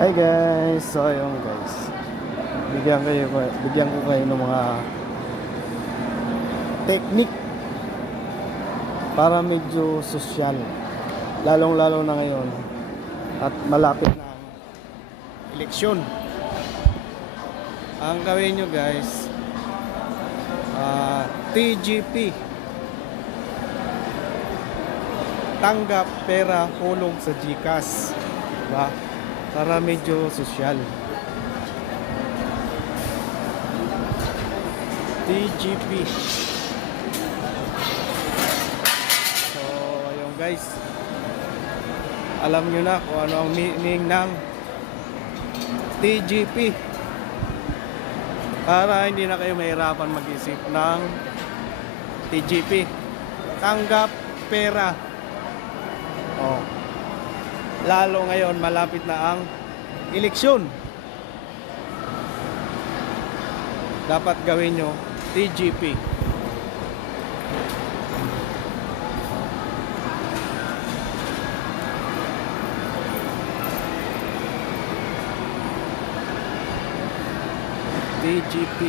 Hi guys, so ayun guys, bigyan ko kayo ng mga technique para medyo sosyal, lalong lalo na ngayon at malapit na ang eleksyon. Ang gawin nyo guys, TGP, tanggap pera hulog sa GCash, diba? Para medyo sosyal. TGP. So, ayun guys. Alam nyo na kung ano ang meaning ng TGP. Para hindi na kayo mahirapan mag-isip ng TGP. Tanggap pera. Oh. Lalo ngayon malapit na ang eleksyon. Dapat gawin nyo TGP. TGP.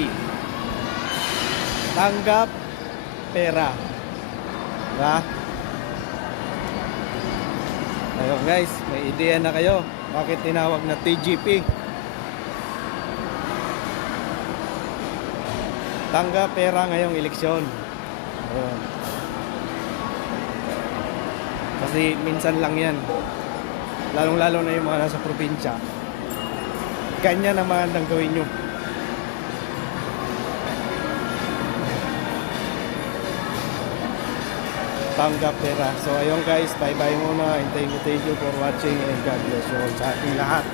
Tanggap pera. Diba? Ayun guys, may ideya na kayo bakit tinawag na TGP. Tanggap pera ngayong eleksyon. Ayun. Kasi minsan lang yan, lalong lalo na yung mga nasa probinsya. Ganyan ang magandang gawin nyo. Tanggap pera. So ayun guys, bye bye muna, and thank you for watching, and God bless you all sa ating lahat.